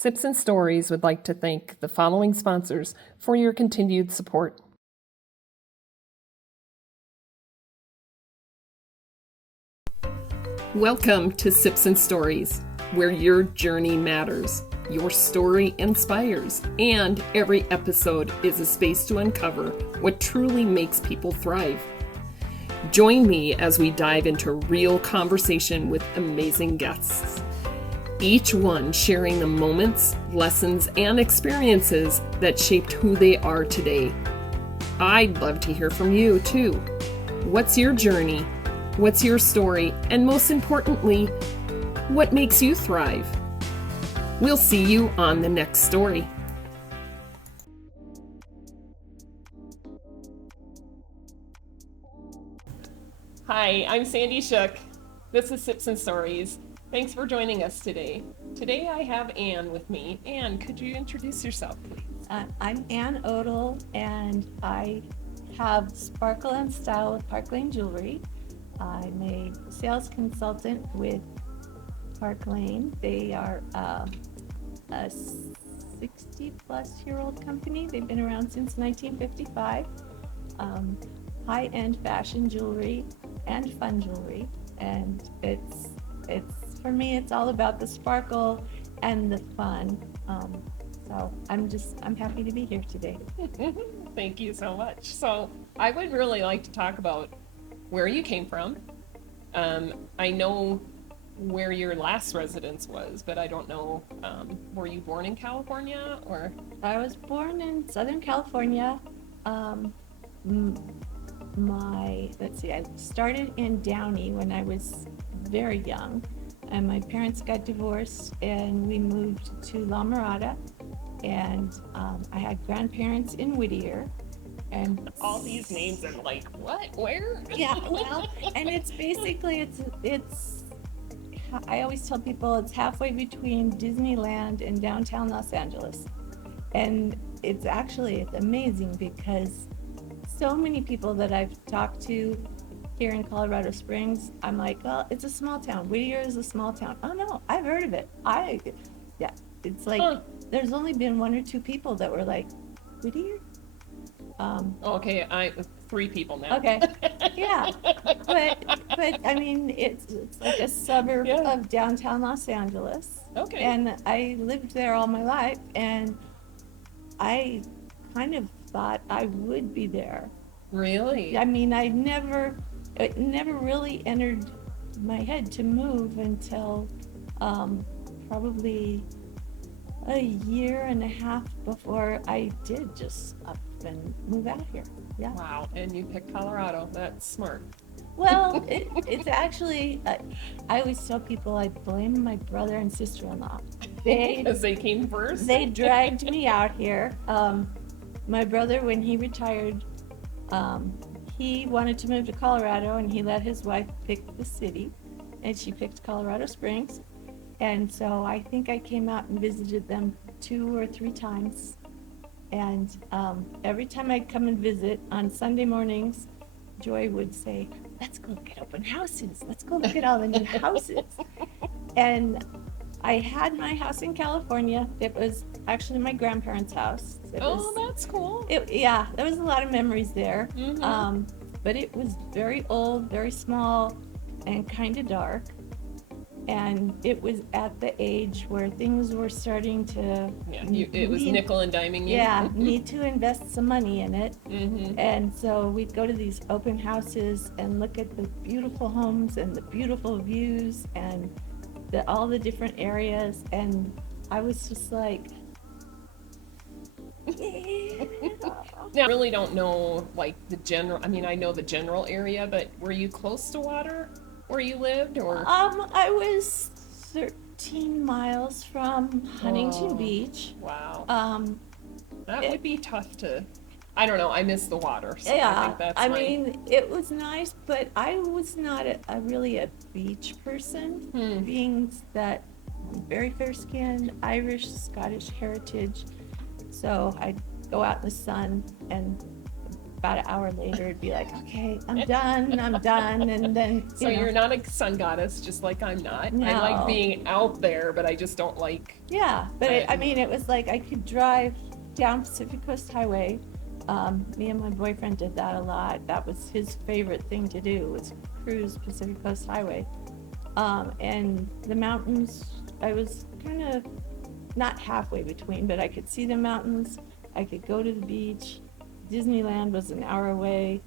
Sips and Stories would like to thank the following sponsors for your continued support. Welcome to Sips and Stories, where your journey matters, your story inspires, and every episode is a space to uncover what truly makes people thrive. Join me as we dive into real conversation with amazing guests, each one sharing the moments, lessons, and experiences that shaped who they are today. I'd love to hear from you, too. What's your journey? What's your story? And most importantly, what makes you thrive? We'll see you on the next story. Hi, I'm Sandy Shook. This is Sips and Stories. Thanks for joining us today. Today I have Anne with me. Anne, could you introduce yourself, please? I'm Anne Odle, and I have Sparkle and Style with Park Lane Jewelry. I'm a sales consultant with Park Lane. They are a 60-plus-year-old company. They've been around since 1955. High-end fashion jewelry and fun jewelry, and it's for me, it's all about the sparkle and the fun. So I'm happy to be here today. Thank you so much. So I would really like to talk about where you came from. I know where your last residence was, but I don't know, were you born in California or? I was born in Southern California. I started in Downey when I was very young, and my parents got divorced and we moved to La Mirada, and I had grandparents in Whittier. And all these names, I'm like, what? Where? Yeah, well, and it's basically, I always tell people it's halfway between Disneyland and downtown Los Angeles. And it's amazing because so many people that I've talked to here in Colorado Springs, I'm like, well, it's a small town. Whittier is a small town. Oh no, I've heard of it. It's like, there's only been one or two people that were like, Whittier? Okay, 3 people now. Okay, yeah, but I mean, it's like a suburb of downtown Los Angeles. Okay. And I lived there all my life, and I kind of thought I would be there. Really? I mean, it never really entered my head to move until probably a year and a half before I did just up and move out here. Yeah. Wow, and you picked Colorado. That's smart. Well, it's actually, I always tell people I blame my brother and sister-in-law. Because they came first? They dragged me out here. My brother, when he retired, he wanted to move to Colorado, and he let his wife pick the city, and she picked Colorado Springs. And so I think I came out and visited them 2 or 3 times. And every time I'd come and visit on Sunday mornings, Joy would say, let's go look at open houses. Let's go look at all the new houses. And I had my house in California. It was actually my grandparents' house. That's cool. There was a lot of memories there. Mm-hmm. But it was very old, very small, and kind of dark. And it was at the age where things were starting to... it was nickel and diming you. Yeah, need to invest some money in it. Mm-hmm. And so we'd go to these open houses and look at the beautiful homes and the beautiful views and all the different areas. And I was just like... Now, I really don't know, like, the general... I mean, I know the general area, but were you close to water where you lived, or? I was 13 miles from Huntington Beach. Wow. That would be tough to... I don't know, I miss the water, so I think that's I mean, it was nice, but I was not really a beach person, being that I'm very fair-skinned, Irish, Scottish heritage. So I'd go out in the sun and about an hour later, it'd be like, okay, I'm done, and then So you're not a sun goddess, just like I'm not. No. I like being out there, but I just don't like. Yeah, but I mean, it was like I could drive down Pacific Coast Highway. Me and my boyfriend did that a lot. That was his favorite thing to do, was cruise Pacific Coast Highway. And the mountains, I was kind of not halfway between, but I could see the mountains. I could go to the beach. Disneyland was an hour away.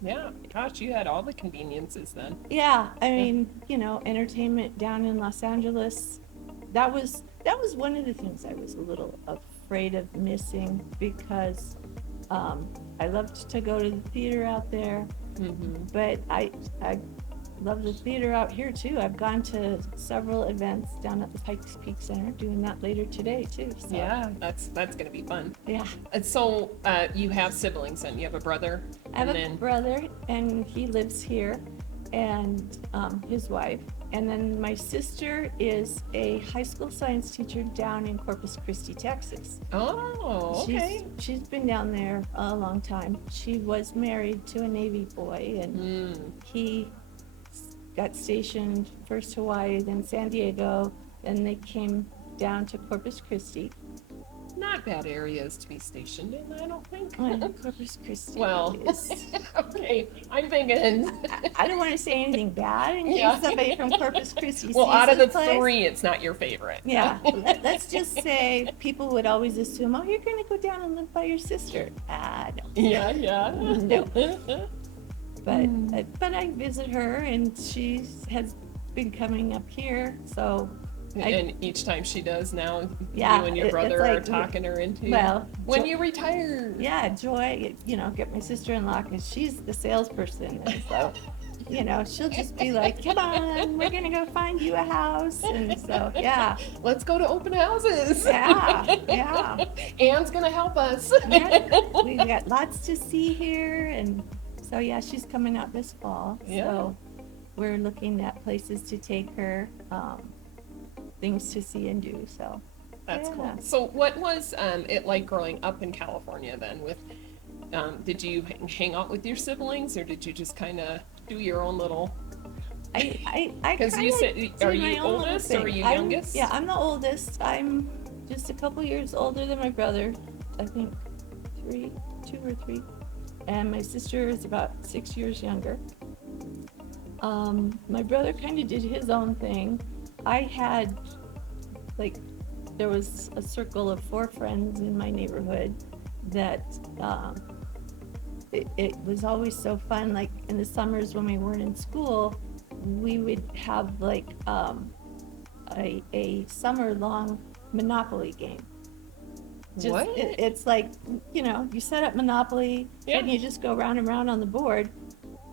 Yeah, gosh, you had all the conveniences then. Yeah, I mean, entertainment down in Los Angeles. That was one of the things I was a little afraid of missing, because I loved to go to the theater out there, but I love the theater out here too. I've gone to several events down at the Pikes Peak Center, doing that later today too. So. Yeah, that's gonna be fun. Yeah. And so you have siblings, and you have a brother. I have a brother, and he lives here, and his wife. And then my sister is a high school science teacher down in Corpus Christi, Texas. Oh, okay. She's been down there a long time. She was married to a Navy boy, and he got stationed first Hawaii, then San Diego, then they came down to Corpus Christi. Not bad areas to be stationed in, I don't think. Corpus Christi. Well, okay, I'm thinking. I don't want to say anything bad in case somebody from Corpus Christi sees Well, out of the place. 3, it's not your favorite. Yeah, let's just say people would always assume, oh, you're going to go down and live by your sister. No. Yeah. No. But I visit her, and she has been coming up here, so. And each time she does now, you Yeah, and your it's brother like, are talking her into well, when you retire. Yeah, Joy, get my sister-in-law, because she's the salesperson, and so, she'll just be like, come on, we're gonna go find you a house, and so, yeah. Let's go to open houses. Yeah. Anne's gonna help us. Yeah, we've got lots to see here, and so, yeah, she's coming out this fall. Yeah. So we're looking at places to take her, things to see and do, so. That's yeah. cool. So what was it like growing up in California then? With did you hang out with your siblings, or did you just kind of do your own little? I Because you said, are you oldest or are you youngest? Yeah, I'm the oldest. I'm just a couple years older than my brother. I think 2 or 3, and my sister is about 6 years younger. My brother kind of did his own thing. I had, there was a circle of 4 friends in my neighborhood that it was always so fun. Like in the summers when we weren't in school, we would have a summer-long Monopoly game. What? It's like, you set up Monopoly, and you just go round and round on the board.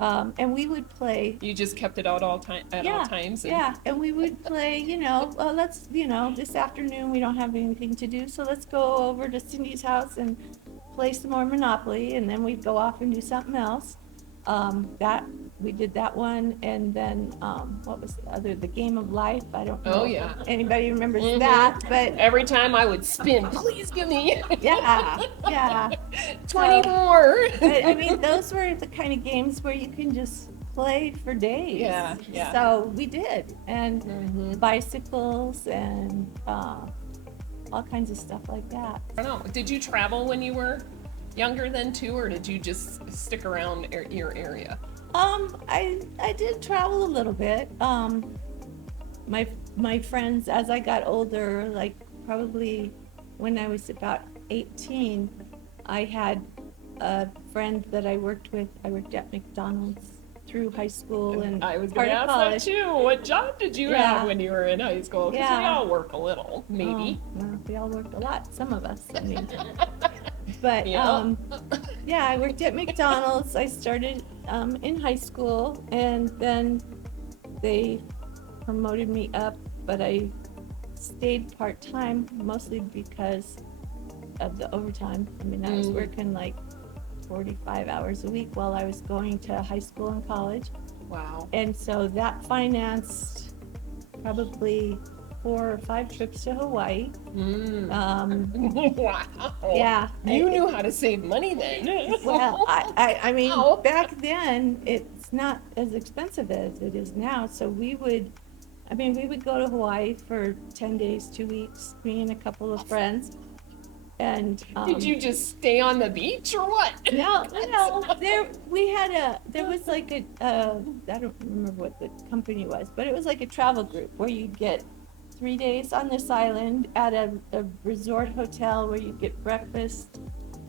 And we would play. You just kept it out all times. Yeah, and we would play. Well, let's. This afternoon we don't have anything to do, so let's go over to Cindy's house and play some more Monopoly, and then we'd go off and do something else. That we did that one, and then what was the other? The Game of Life. I don't know. Oh yeah. If anybody remembers that? But every time I would spin, please give me. Yeah. 20 more. But I mean, those were the kind of games where you can just play for days. Yeah. So we did, and bicycles and all kinds of stuff like that. I don't know. Did you travel when you were younger than 2, or did you just stick around your area? I did travel a little bit. My friends, as I got older, like probably when I was about 18, I had a friend that I worked with. I worked at McDonald's through high school and I was part going to of ask college. that too. What job did you have when you were in high school? Because we all work a little, maybe. Well, we all worked a lot, some of us. I mean, but yeah. I worked at McDonald's. I started in high school, and then they promoted me up, but I stayed part-time mostly because of the overtime. I mean, I was working like 45 hours a week while I was going to high school and college. Wow. And so that financed probably 4 or 5 trips to Hawaii. Wow. Yeah. You knew how to save money then. Well, I mean, Wow. back then, it's not as expensive as it is now. So we would go to Hawaii for 10 days, 2 weeks, me and a couple of friends. And Did you just stay on the beach or what? no, there was like a I don't remember what the company was, but it was like a travel group where you'd get 3 days on this island at a resort hotel where you'd get breakfast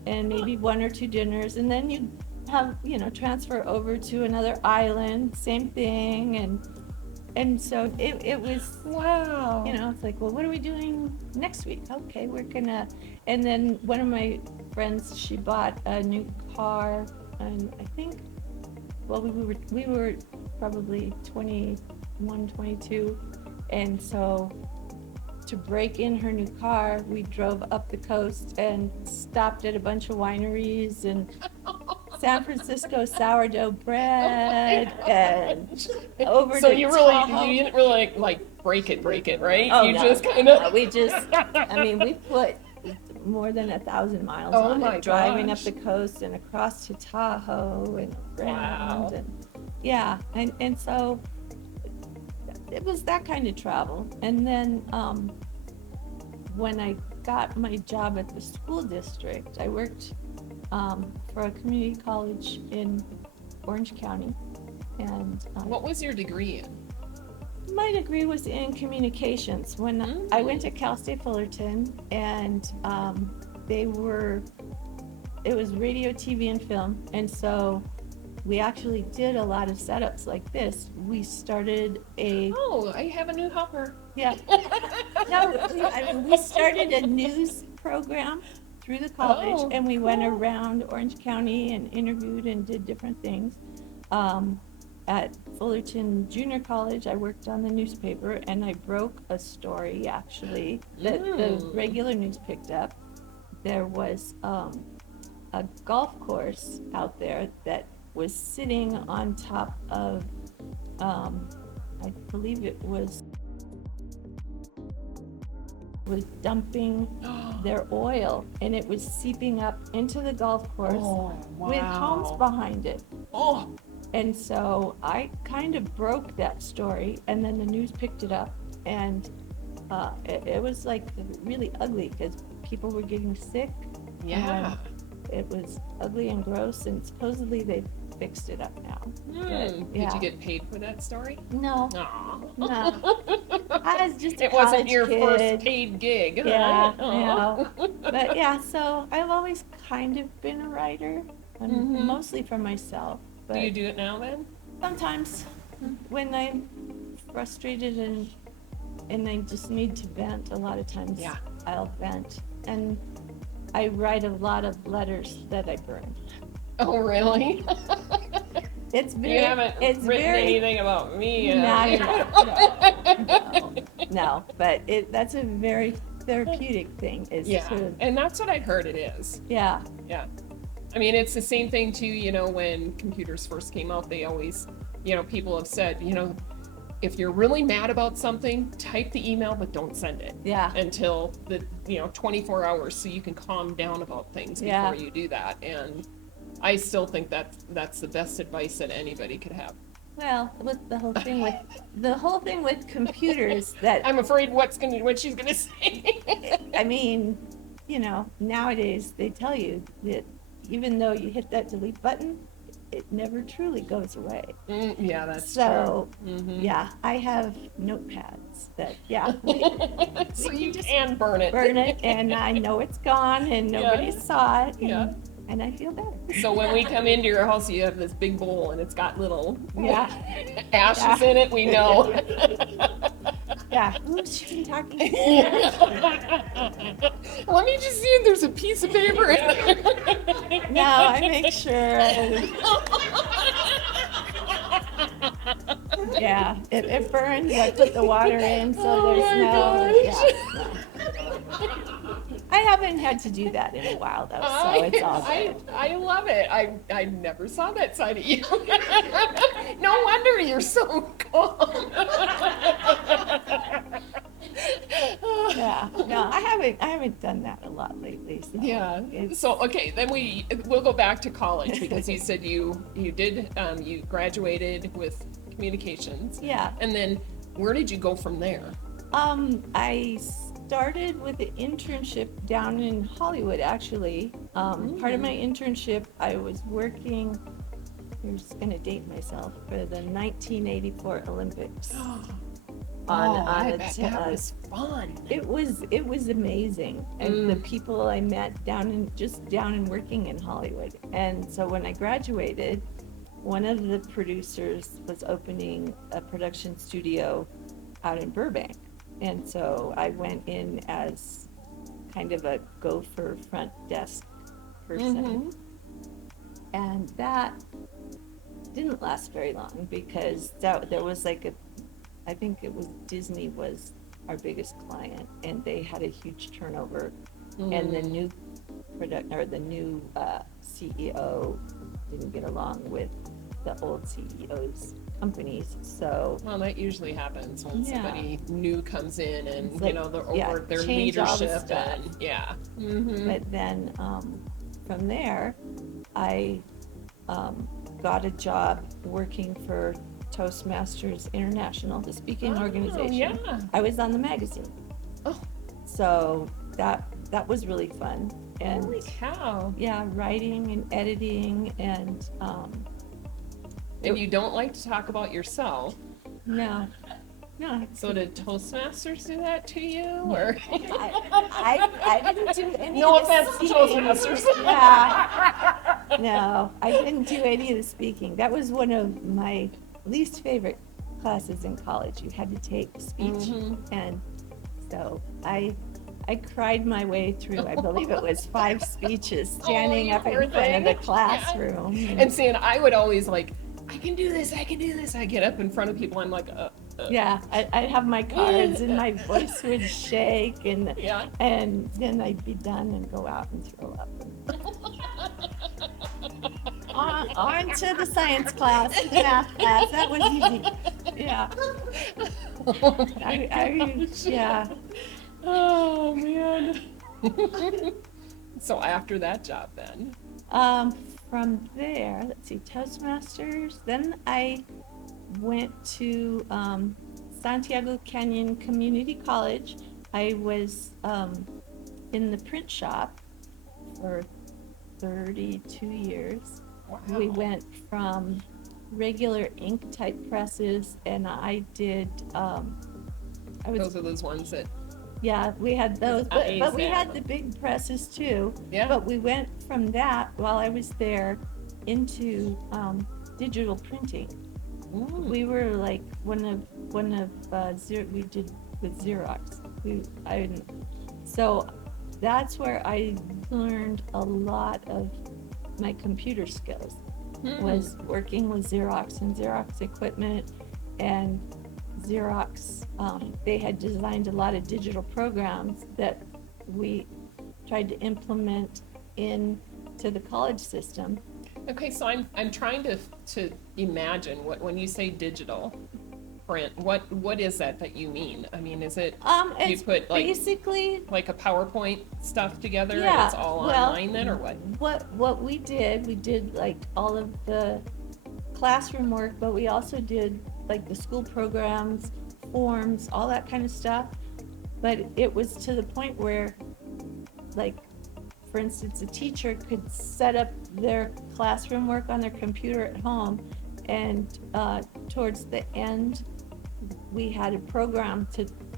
and maybe 1 or 2 dinners, and then you'd have, transfer over to another island, same thing, and so it was, Wow. it's like, well, what are we doing next week? Okay, we're gonna, and then one of my friends, she bought a new car, and I think, well, we were probably 21, 22, and so to break in her new car, we drove up the coast and stopped at a bunch of wineries and San Francisco sourdough bread and over So to you Tahoe. didn't really like break it, right? Oh, You no, just kind of. we put more than 1,000 miles Oh on my it, driving up gosh. the coast and across to Tahoe and around. Wow. And yeah, and so it was that kind of travel. And then when I got my job at the school district, I worked for a community college in Orange County. And What was your degree in? my degree was in communications. When I went to Cal State Fullerton, and it was radio, TV, and film. And so we actually did a lot of setups like this. We started Oh, I have a new helper. yeah. No, we started a news program through the college, Oh, and we went cool. around Orange County and interviewed and did different things. At Fullerton Junior College, I worked on the newspaper, and I broke a story actually that the regular news picked up. There was a golf course out there that was sitting on top of, I believe it was dumping their oil, and it was seeping up into the golf course Oh, with homes wow. behind it. Oh, And so I kind of broke that story, and then the news picked it up, and it was like really ugly because people were getting sick. yeah. It was ugly and gross, and supposedly they fixed it up now. Did yeah. you get paid for that story? No, Aw. no. I was just a It wasn't college your kid. first paid gig. huh? Yeah, Aw. But yeah, so I've always kind of been a writer, and Mhm. mostly for myself. But Do you do it now then? sometimes when I'm frustrated and I just need to vent, a lot of times Yeah. I'll vent. And I write a lot of letters that I burn. Oh, really? It's very, You haven't it's written very, anything about me No, yet. no, but that's a very therapeutic thing is Yeah, to, and that's what I've heard it is. yeah, Yeah. I mean, it's the same thing too, when computers first came out, they always, people have said, if you're really mad about something, type the email, but don't send it yeah, until the, 24 hours so you can calm down about things before Yeah. you do that. And I still think that's the best advice that anybody could have. well, with the whole thing with computers that, I'm afraid what she's gonna say. I mean, nowadays they tell you that even though you hit that delete button, it never truly goes away. Yeah, that's So, true. Mhm. yeah, I have notepads that, yeah, So we you can just can burn it. burn it, and I know it's gone, and nobody Yeah. saw it, Yeah. and I feel better. So when we come into your house, you have this big bowl, and it's got little Yeah. ashes Yeah. in it. We know. Yeah, who's she talking to? Let me just see if there's a piece of paper in there. No, I make sure. Yeah, if it burns, I put the water in so Oh there's my no. gosh. Yeah, no. I haven't had to do that in a while though, so it's all good. I love it. I never saw that side of you. No wonder you're so calm. Yeah, no, I haven't done that a lot lately. So Yeah. So okay, then we'll go back to college because you said you did you graduated with communications. Yeah. And then where did you go from there? I started with an internship down in Hollywood, actually. Part of my internship, I was working, I'm just gonna date myself, for the 1984 Olympics. I bet that was fun. It was amazing, and the people I met down in working in Hollywood. And so when I graduated, one of the producers was opening a production studio out in Burbank, and so I went in as kind of a gopher front desk person, and that didn't last very long because there was like I think it was Disney was our biggest client, and they had a huge turnover, and the new CEO didn't get along with the old CEO's companies. So well, that usually happens when Yeah. somebody new comes in and It's like, they're over their change all the leadership stuff. and But then from there, I got a job working for Toastmasters International, the speaking organization. Yeah. I was on the magazine. Oh. So that was really fun. And Holy cow. yeah, writing and editing and And you don't like to talk about yourself. no. So did Toastmasters do that to you, or? I didn't do any No of the offense to speaking. Toastmasters. Yeah. No, I didn't do any of the speaking. That was one of my least favorite classes in college. You had to take speech, and so I cried my way through. I believe it was 5 speeches, standing up in front of the classroom. Yeah. And seeing, I would always like, I can do this. I get up in front of people. I'm like, Yeah, I'd have my cards and my voice would shake, and Yeah. and then I'd be done and go out and throw up. On to the science class, math class. That was easy. Yeah. Yeah. Oh man. So after that job, then. From there, let's see, Toastmasters. Then I went to Santiago Canyon Community College. I was in the print shop for 32 years. Wow. We went from regular ink type presses, and I did. Those are those ones that. Yeah, we had those, but we had the big presses too. Yeah. But we went from that while I was there into digital printing. We were like one of we did with Xerox. So that's where I learned a lot of my computer skills. Was working with Xerox and Xerox equipment, and Xerox, they had designed a lot of digital programs that we tried to implement into the college system. Okay, so I'm trying to imagine when you say digital print, what is that you mean? I mean, is it you It's put like basically like a PowerPoint stuff together and Yeah, it's all well, online then, or what? what we did like all of the classroom work, but we also did like the school programs, forms, all that kind of stuff. But it was to the point where, like, for instance, a teacher could set up their classroom work on their computer at home, and towards the end, we had a program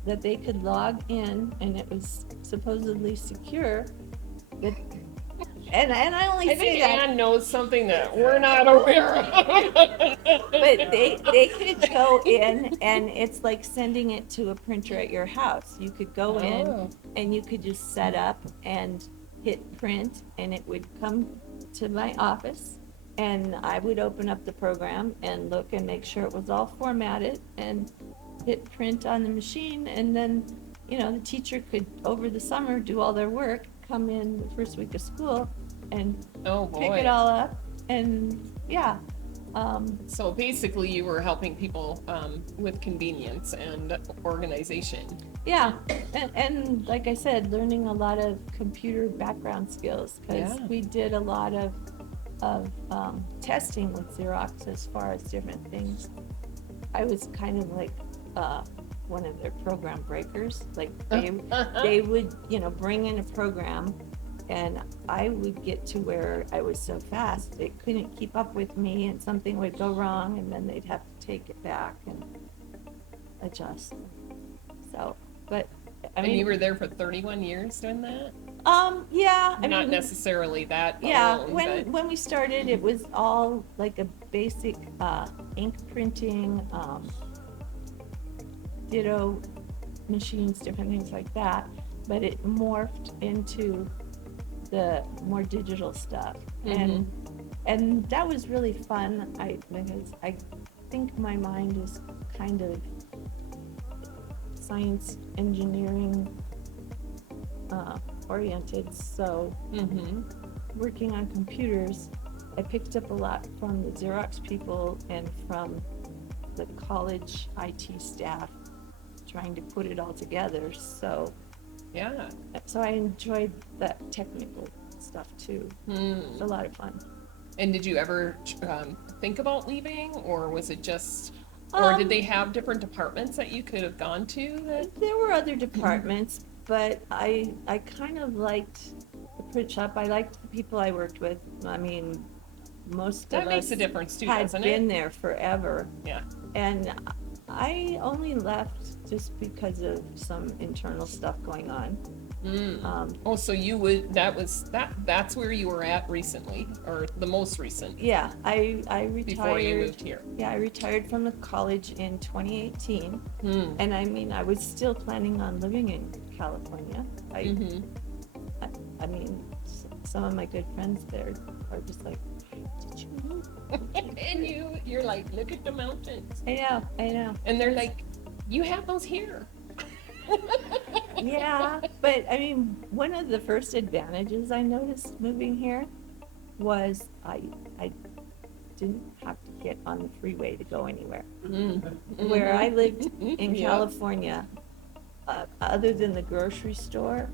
that they could log in, and it was supposedly secure. And I only I say think that, Ann knows something that we're not aware of. but they could go in, and it's like sending it to a printer at your house. You could go in, and you could just set up and hit print, and it would come to my office, and I would open up the program and look and make sure it was all formatted and hit print on the machine. And then, the teacher could, over the summer, do all their work, come in the first week of school and Oh boy. pick it all up. And yeah, So basically, you were helping people with convenience and organization. Yeah, and like I said, learning a lot of computer background skills, because Yeah. we did a lot of testing with Xerox as far as different things. I was kind of like one of their program breakers. Like they would, bring in a program, and I would get to where I was so fast they couldn't keep up with me, and something would go wrong, and then they'd have to take it back and adjust. So, but I And mean, you were there for 31 years doing that? yeah, I Not mean, necessarily that yeah, alone, when but when we started, it was all like a basic ink printing, ditto machines, different things like that. But it morphed into the more digital stuff, and that was really fun. Because I think my mind is kind of science engineering oriented, so working on computers, I picked up a lot from the Xerox people and from the college IT staff, trying to put it all together. So yeah. I enjoyed that technical stuff too. It's a lot of fun. And did you ever think about leaving, or was it just, or did they have different departments that you could have gone to? There were other departments, but I kind of liked the print shop. I liked the people I worked with. I mean, most That of makes us a difference too, had doesn't been it? there forever. Yeah. And I only left just because of some internal stuff going on. Oh, so that's where you were at recently, or the most recent, Yeah, I retired. before you moved here. Yeah, I retired from the college in 2018. Hmm. And I mean, I was still planning on living in California. I mean, some of my good friends there are just like, did you move? And you're like, look at the mountains. I know. And they're like, you have those here. Yeah, but I mean, one of the first advantages I noticed moving here was I didn't have to get on the freeway to go anywhere. Where I lived in Yeah. California, other than the grocery store,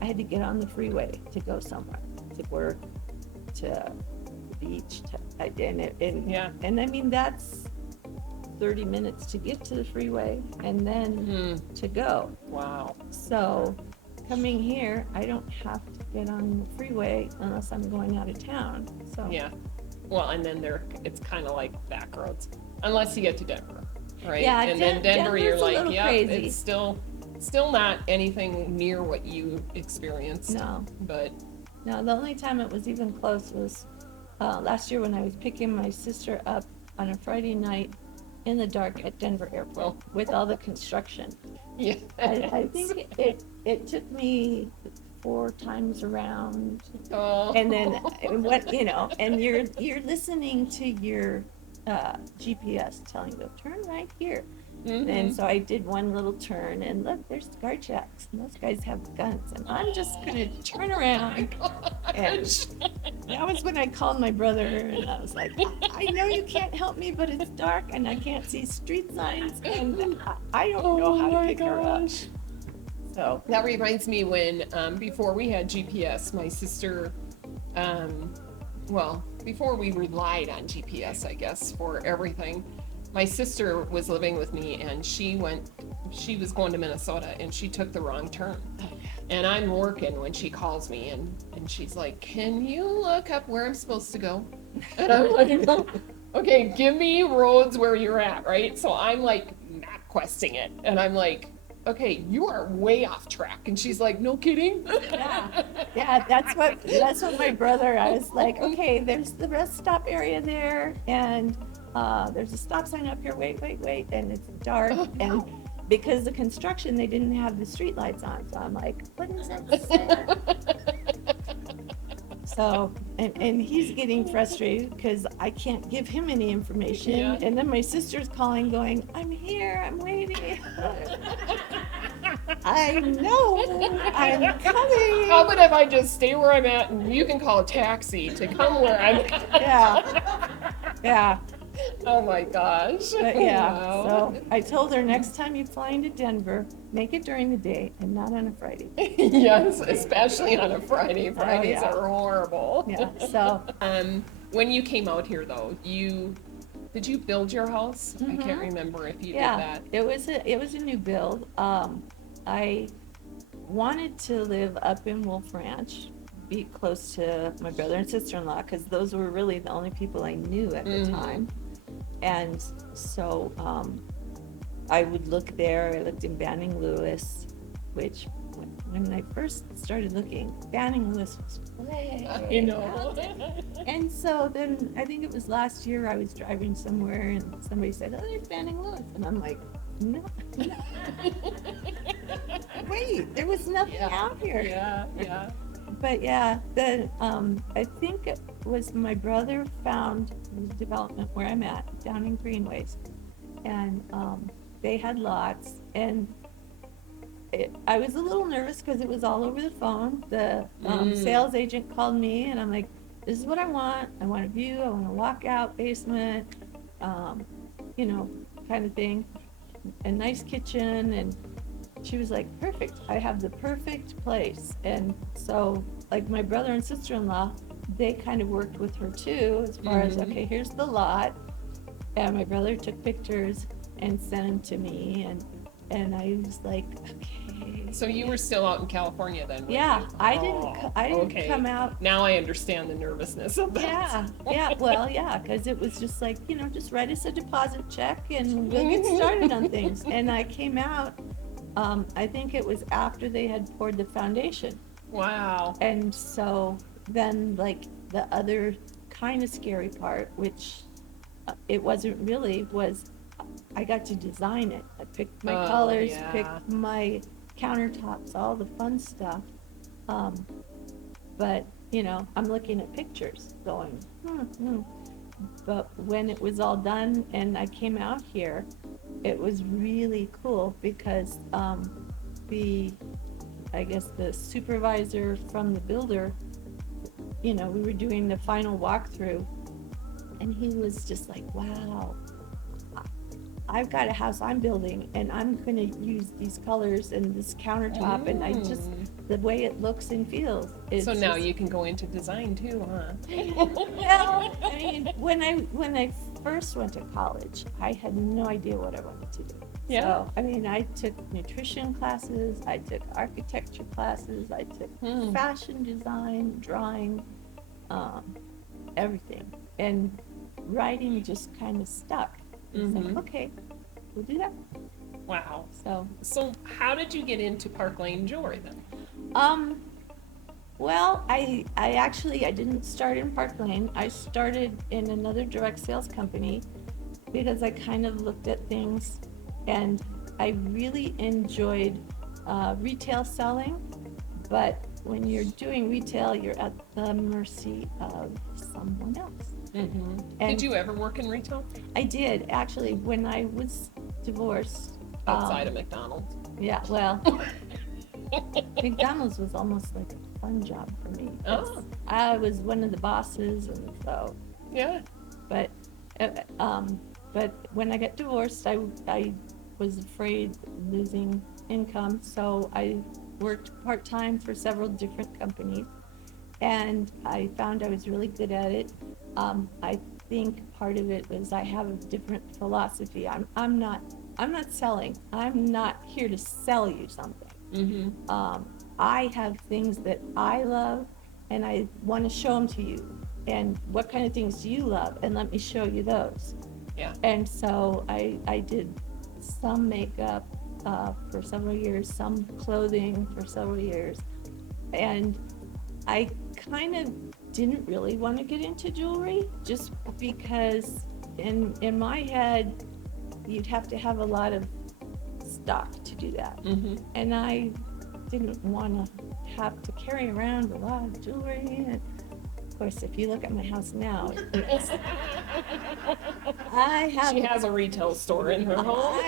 I had to get on the freeway to go somewhere, to work, to the beach, and I mean, that's 30 minutes to get to the freeway and then to go. Wow. So coming here, I don't have to get on the freeway unless I'm going out of town. So Yeah. Well, and then it's kind of like back roads, unless you get to Denver, right? Yeah, and then Denver, you're Denver's a like, little yeah, crazy. it's still not anything near what you experienced. No. But No, the only time it was even close was last year when I was picking my sister up on a Friday night in the dark at Denver Airport with all the construction. yeah. I think it took me 4 times around, Oh. and then and you're listening to your GPS telling you to turn right here. And so I did one little turn, and look, there's guard checks, and those guys have guns, and I'm just gonna turn around. And that was when I called my brother, and I was like, I know you can't help me, but it's dark, and I can't see street signs, and I don't know how to pick her up. So That reminds me when, before we had GPS, my sister, before we relied on GPS, I guess, for everything, my sister was living with me, and she was going to Minnesota, and she took the wrong turn. And I'm working when she calls me, and she's like, can you look up where I'm supposed to go? And I'm like, okay, give me roads where you're at, right? So I'm like map questing it, and I'm like, okay, you are way off track. And she's like, no kidding? yeah, that's what my brother, I was like, okay, there's the rest stop area there, and there's a stop sign up here, wait, and it's dark, and because the construction, they didn't have the street lights on, so I'm like, what does that say? So, and he's getting frustrated because I can't give him any information, Yeah. and then my sister's calling going, I'm here, I'm waiting. I know, I'm coming. How about if I just stay where I'm at and you can call a taxi to come where I'm at? Yeah. Oh my gosh. But yeah, Wow. so I told her next time you fly into Denver, make it during the day and not on a Friday. Yes, especially on a Friday. Fridays yeah. are horrible. Yeah, so When you came out here though, did you build your house? I can't mhm. remember if you did Yeah, that. it was a new build. I wanted to live up in Wolf Ranch, be close to my brother and sister-in-law, because those were really the only people I knew at the time. And so I would look there. I looked in Banning Lewis, which when I first started looking, Banning Lewis was way You know. out. And so then I think it was last year I was driving somewhere and somebody said, "Oh, there's Banning Lewis," and I'm like, "No, wait, there was nothing out here." Yeah. But yeah, I think it was my brother found the development where I'm at down in Greenways, and they had lots, and I was a little nervous because it was all over the phone. The sales agent called me, and I'm like, "This is what I want. I want a view. I want a walkout basement, kind of thing, a nice kitchen." And she was like, "Perfect. I have the perfect place." And so, like, my brother and sister-in-law, they kind of worked with her too, as far as, okay, here's the lot. And my brother took pictures and sent them to me, and I was like, okay. So you were still out in California then? Yeah, you? I didn't Okay. come out. Now I understand the nervousness of that. Yeah, because it was just like, just write us a deposit check and we'll get started on things. And I came out, I think it was after they had poured the foundation. Wow. And so then, like, the other kind of scary part, which it wasn't really, was I got to design it. I picked my colors, yeah. picked my countertops, all the fun stuff. But, I'm looking at pictures going, But when it was all done and I came out here, it was really cool because I guess the supervisor from the builder, we were doing the final walkthrough, and he was just like, "Wow, I've got a house I'm building, and I'm going to use these colors and this countertop, and the way it looks and feels." So now you can go into design too, huh? Well, I mean, when I first went to college, I had no idea what I wanted to do. Yeah. So, I mean, I took nutrition classes, I took architecture classes, I took fashion design, drawing, everything. And writing just kind of stuck. It's like, okay, we'll do that. Wow. So how did you get into Park Lane Jewelry then? Well, I didn't start in Park Lane. I started in another direct sales company because I kind of looked at things, and I really enjoyed retail selling. But when you're doing retail, you're at the mercy of someone else. Did you ever work in retail? I did, actually, when I was divorced. Outside of McDonald's? Yeah, well, McDonald's was almost like a fun job for me. Oh. I was one of the bosses, and so. Yeah. But when I got divorced, I was afraid of losing income, so I worked part-time for several different companies, and I found I was really good at it. I think part of it was I have a different philosophy. I'm not selling. I'm not here to sell you something. I have things that I love, and I want to show them to you. And what kind of things do you love? And let me show you those. Yeah. And so I did some makeup for several years, some clothing for several years, and I kind of didn't really want to get into jewelry just because in my head you'd have to have a lot of stock to do that. And I didn't want to have to carry around a lot of jewelry, Of course, if you look at my house now, I have. She has a retail store in her home.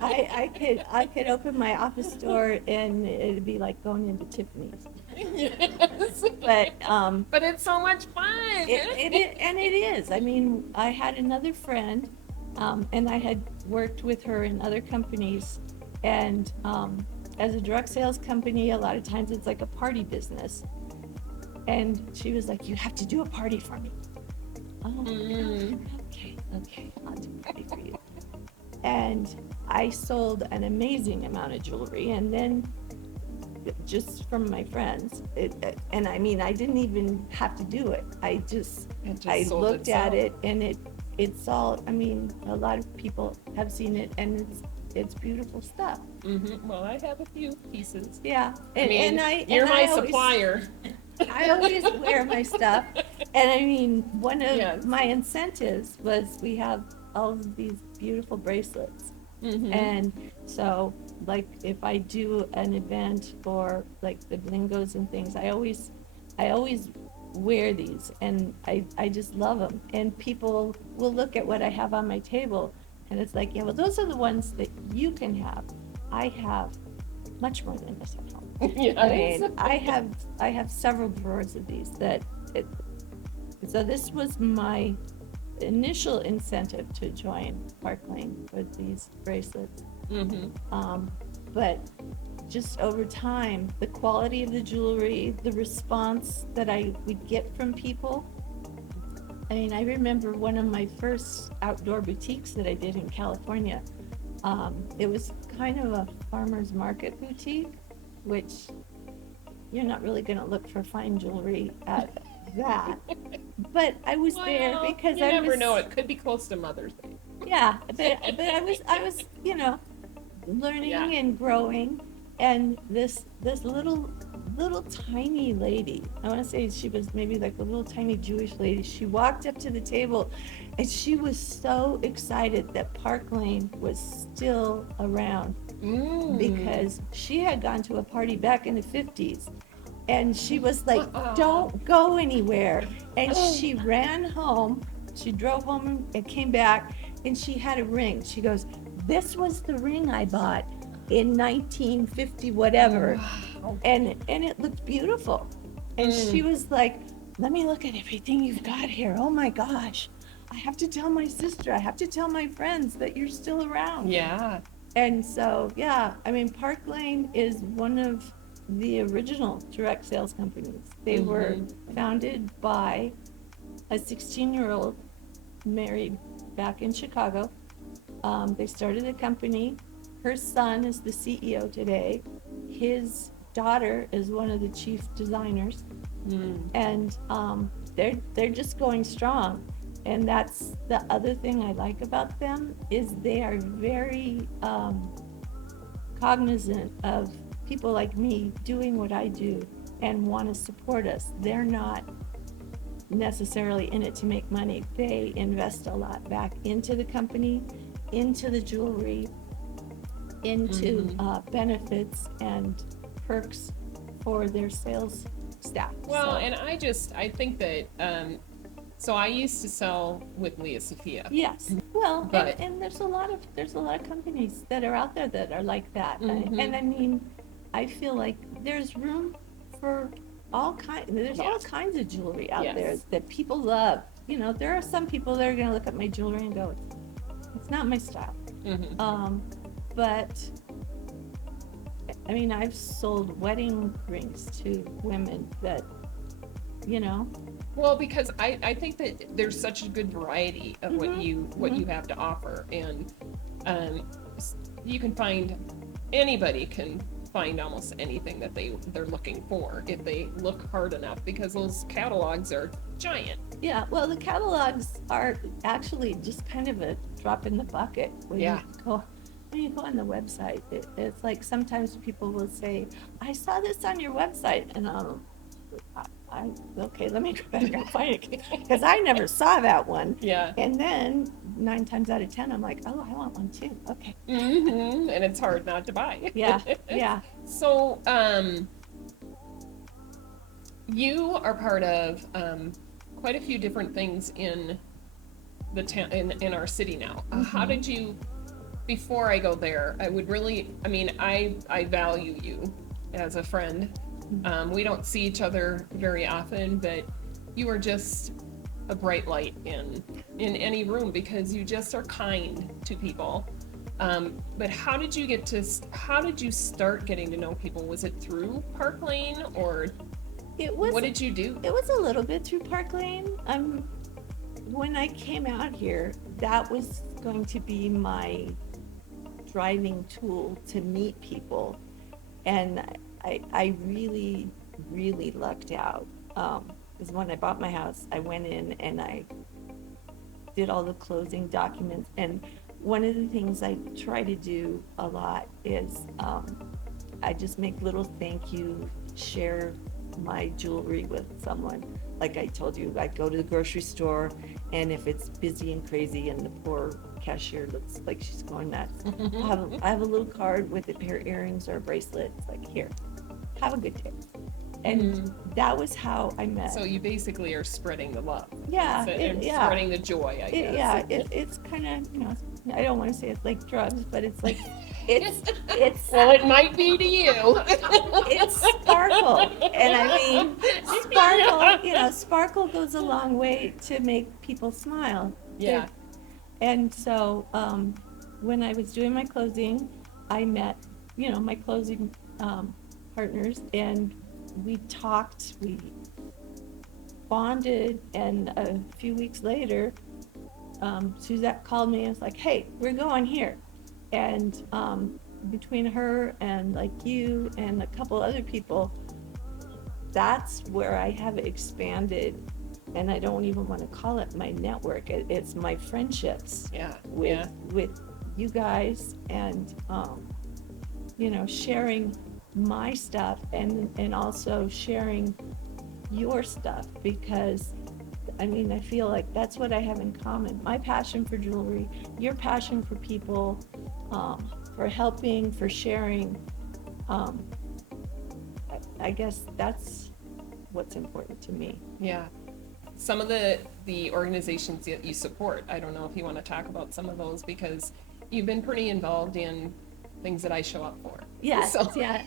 I could open my office store and it'd be like going into Tiffany's. Yes. But it's so much fun. It is. I mean, I had another friend, and I had worked with her in other companies, and as a direct sales company, a lot of times it's like a party business. And she was like, "You have to do a party for me." Oh, okay, I'll do a party for you. And I sold an amazing amount of jewelry, and then just from my friends, and I mean, I didn't even have to do it. I looked at it, and it's all. I mean, a lot of people have seen it, and it's beautiful stuff. Well, I have a few pieces. Yeah, you're my supplier. I always wear my stuff, and I mean, one of my incentives was we have all of these beautiful bracelets, and so like if I do an event or like the blingos and things, I always wear these, and I just love them, and people will look at what I have on my table, and it's like, yeah, well, those are the ones that you can have. I have much more than this at home. Yes. I mean, I have several drawers of these so this was my initial incentive to join Park Lane with these bracelets. But just over time, the quality of the jewelry, the response that I would get from people. I mean, I remember one of my first outdoor boutiques that I did in California. It was kind of a farmer's market boutique, which you're not really going to look for fine jewelry at that. But I was there because you never know. It could be close to Mother's Day. Yeah, but I was learning and growing, and this little tiny lady, I want to say she was maybe like a little tiny Jewish lady. She walked up to the table, and she was so excited that Park Lane was still around, because she had gone to a party back in the 50s, and she was like, "Don't go anywhere." And she ran home. She drove home and came back, and she had a ring. She goes, "This was the ring I bought in 1950 whatever." And it looked beautiful. And she was like, "Let me look at everything you've got here. Oh my gosh. I have to tell my sister. I have to tell my friends that you're still around." Yeah. And so, yeah, I mean, Park Lane is one of the original direct sales companies. They were founded by a 16-year-old married back in Chicago. They started a company. Her son is the CEO today. His daughter is one of the chief designers, and they're just going strong. And that's the other thing I like about them, is they are very cognizant of people like me doing what I do and want to support us. They're not necessarily in it to make money. They invest a lot back into the company, into the jewelry, into benefits and perks for their sals staff. Well, and I think that so I used to sell with Leah Sophia. Yes. Well, and there's a lot of companies that are out there that are like that. And I mean, I feel like there's room for all kinds of jewelry out there that people love. You know, there are some people that are going to look at my jewelry and go, "It's not my style." But I mean, I've sold wedding rings to women that, you know. Well, because I think that there's such a good variety of what you have to offer, and you can anybody can find almost anything that they're looking for if they look hard enough, because those catalogs are giant. Yeah, well, the catalogs are actually just kind of a drop in the bucket when you go on the website. It's like sometimes people will say, "I saw this on your website," and okay, let me go back and find it, because I never saw that one. Yeah. And then 9 times out of 10, I'm like, "Oh, I want one too." Okay. And it's hard not to buy. Yeah. Yeah. So, You are part of quite a few different things in the town in our city now. How did you? Before I go there, I would really. I mean, I value you as a friend. We don't see each other very often, but you are just a bright light in any room because you just are kind to people. But how did you get to? How did you start getting to know people? Was it through Park Lane or It was. what did you do? It was a little bit through Park Lane. When I came out here, that was going to be my driving tool to meet people, and I really, really lucked out. Because when I bought my house, I went in and I did all the closing documents. And one of the things I try to do a lot is I just make little thank you, share my jewelry with someone. Like I told you, I'd go to the grocery store, and if it's busy and crazy and the poor cashier looks like she's going nuts, I have a little card with a pair of earrings or a bracelet. It's like, here, have a good day. And that was how I met. So you basically are spreading the love. Yeah, And yeah. spreading the joy, I guess. It's kind of, I don't want to say it's like drugs, but it's like, it's Well, it might be to you. it's sparkle. And I mean, sparkle goes a long way to make people smile. Yeah. And so when I was doing my closing, I met, my closing partners, and we talked, we bonded, and a few weeks later, Suzette called me and was like, hey, we're going here. And between her and like you and a couple other people, that's where I have expanded, and I don't even want to call it my network. It's my friendships with you guys, and sharing my stuff and also sharing your stuff, because I feel like that's what I have in common. My passion for jewelry, your passion for people, for helping, for sharing. I guess that's what's important to me. Yeah. Some of the organizations that you support, I don't know if you want to talk about some of those, because you've been pretty involved in things that I show up for. Yes, So, yeah.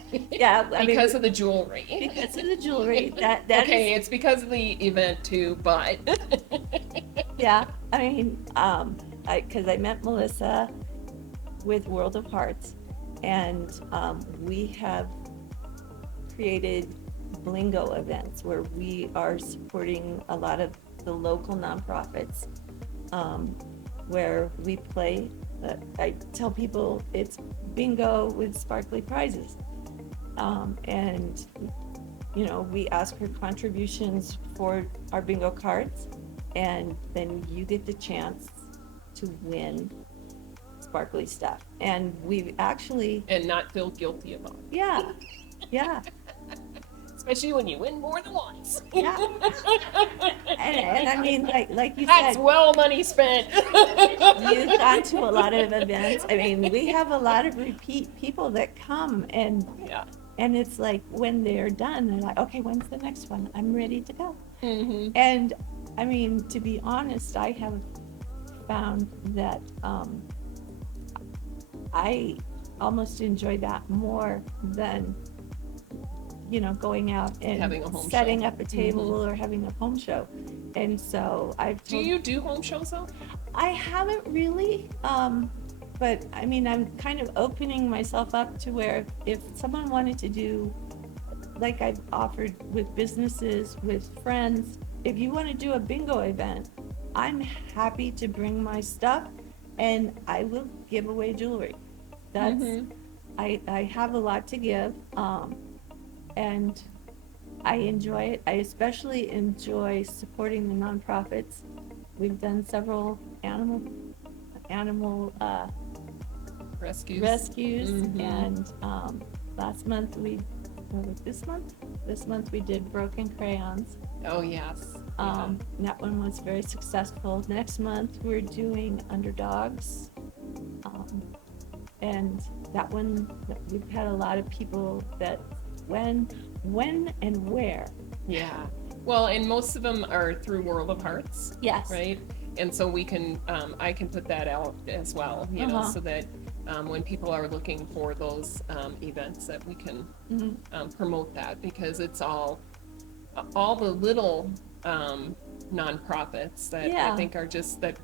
because of the jewelry. Because of the jewelry. That Okay, is, it's because of the event too, but yeah. Because I met Melissa with World of Hearts, and we have created Blingo events where we are supporting a lot of the local nonprofits, where we play. I tell people it's bingo with sparkly prizes, and we ask for contributions for our bingo cards, and then you get the chance to win sparkly stuff. And we've actually and not feel guilty about it. yeah. Especially when you win more than once. Yeah. And I mean, like you That's said, well money spent. you've gone to a lot of events. I mean, we have a lot of repeat people that come, and Yeah. and it's like when they're done, they're like, okay, when's the next one? I'm ready to go. Mm-hmm. And I mean, to be honest, I have found that I almost enjoy that more than going out and Having a home setting show. up a table or having a home show. And so I've Do told, you do home shows though? I haven't really, but I mean, I'm kind of opening myself up to where if someone wanted to do, like I've offered with businesses, with friends, if you want to do a bingo event, I'm happy to bring my stuff and I will give away jewelry. That's, I have a lot to give, and I enjoy it. I especially enjoy supporting the nonprofits. We've done several animal rescues, and last month this month we did broken crayons. Oh yes. That one was very successful. Next month we're doing underdogs, and that one we've had a lot of people that when and where. Yeah. Well, and most of them are through World of Hearts, Yes. right? And so we can, I can put that out as well, you know, so that when people are looking for those events, that we can promote that, because it's all the little nonprofits that I think are just that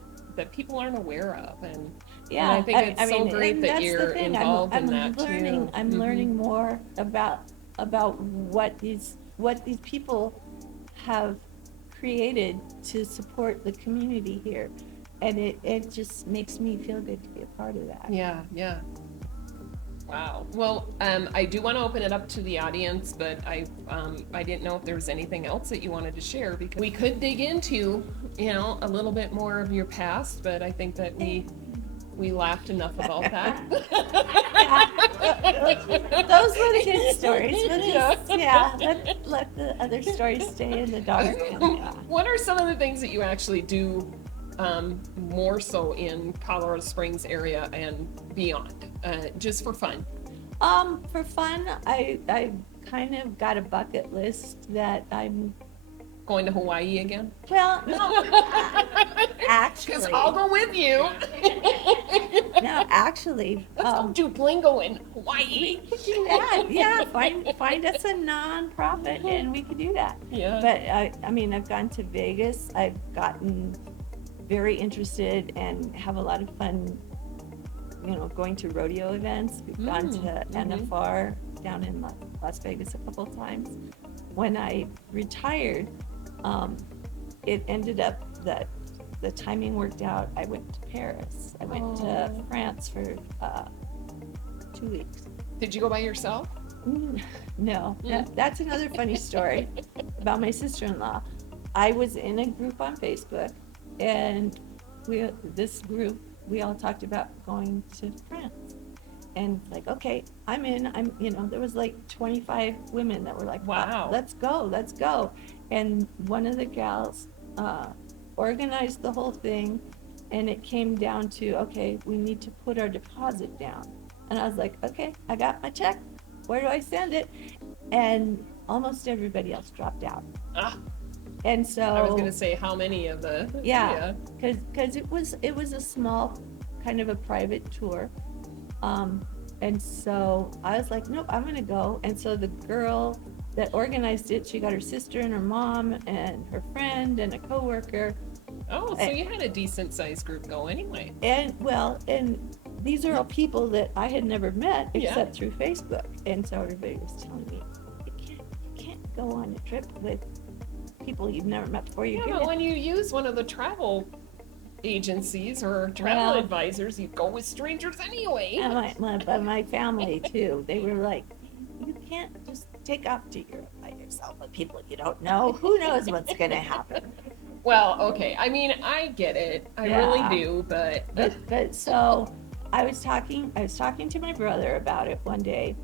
people aren't aware of, and I think it's so great that you're involved in that too. I'm learning more about what these people have created to support the community here, and it just makes me feel good to be a part of that. Yeah. Wow. Well, I do want to open it up to the audience, but I didn't know if there was anything else that you wanted to share, because we could dig into, you know, a little bit more of your past, but I think that we laughed enough about that. Those were the good stories. We'll just, let the other stories stay in the dark. What are some of the things that you actually do more so in Colorado Springs area and beyond, just for fun? For fun, I kind of got a bucket list that I'm going to Hawaii again. Well, no, actually, because I'll go with you. No, actually, let's go do Blingo in Hawaii. We could do that. Yeah, find us a nonprofit and we could do that. Yeah. But I mean, I've gone to Vegas. I've gotten very interested and have a lot of fun, you know, going to rodeo events. We've gone to NFR down in Las Vegas a couple times. When I retired, it ended up that the timing worked out. I went to Paris. I went to France for 2 weeks. Did you go by yourself? No, that's another funny story about my sister-in-law. I was in a group on Facebook, and this group, we all talked about going to France. And like, okay, I'm in. There was like 25 women that were like, wow, let's go. And one of the gals organized the whole thing, and it came down to, okay, we need to put our deposit down. And I was like, okay, I got my check. Where do I send it? And almost everybody else dropped out. And so I was gonna say, how many of the because it was a small, kind of a private tour. And so I was like, nope, I'm gonna go. And so the girl that organized it, she got her sister and her mom and her friend and a coworker. Oh, so you had a decent sized group go anyway. And these are all people that I had never met except through Facebook. And so everybody was telling me, you can't go on a trip with people you've never met before. But when you use one of the travel agencies or travel advisors, you go with strangers anyway. And my family too. They were like, you can't just take off to Europe by yourself with people you don't know. Who knows what's going to happen? Well, okay. I mean, I get it. I really do. But so I was talking to my brother about it one day,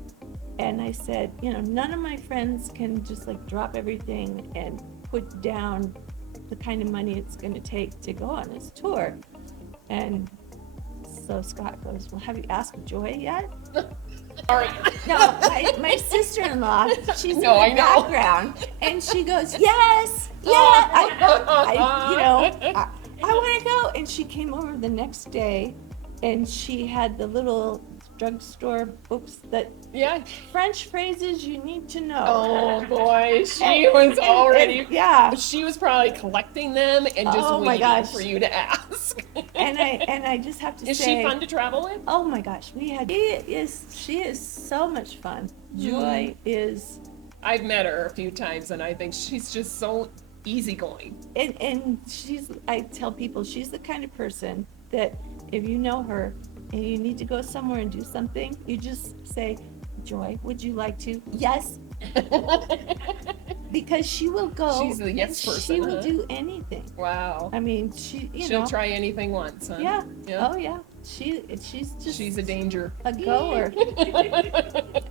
and I said, none of my friends can just like drop everything and put down the kind of money it's going to take to go on this tour. And so Scott goes, well, have you asked Joy yet? All right. No, my sister-in-law, she's in the background, and she goes, yes, I want to go. And she came over the next day, and she had the little drugstore books that French phrases you need to know. Oh boy, she was already she was probably collecting them and just waiting for you to ask. and I just have to say, is she fun to travel with? Oh my gosh, she is so much fun. Joy is. I've met her a few times, and I think she's just so easygoing. And I tell people she's the kind of person that if you know her and you need to go somewhere and do something, you just say, Joy, would you like to? Yes. Because she will go. She's the yes person. She will do anything. Wow. I mean, she'll try anything once, huh? Yeah. Oh yeah. She's a danger. A goer.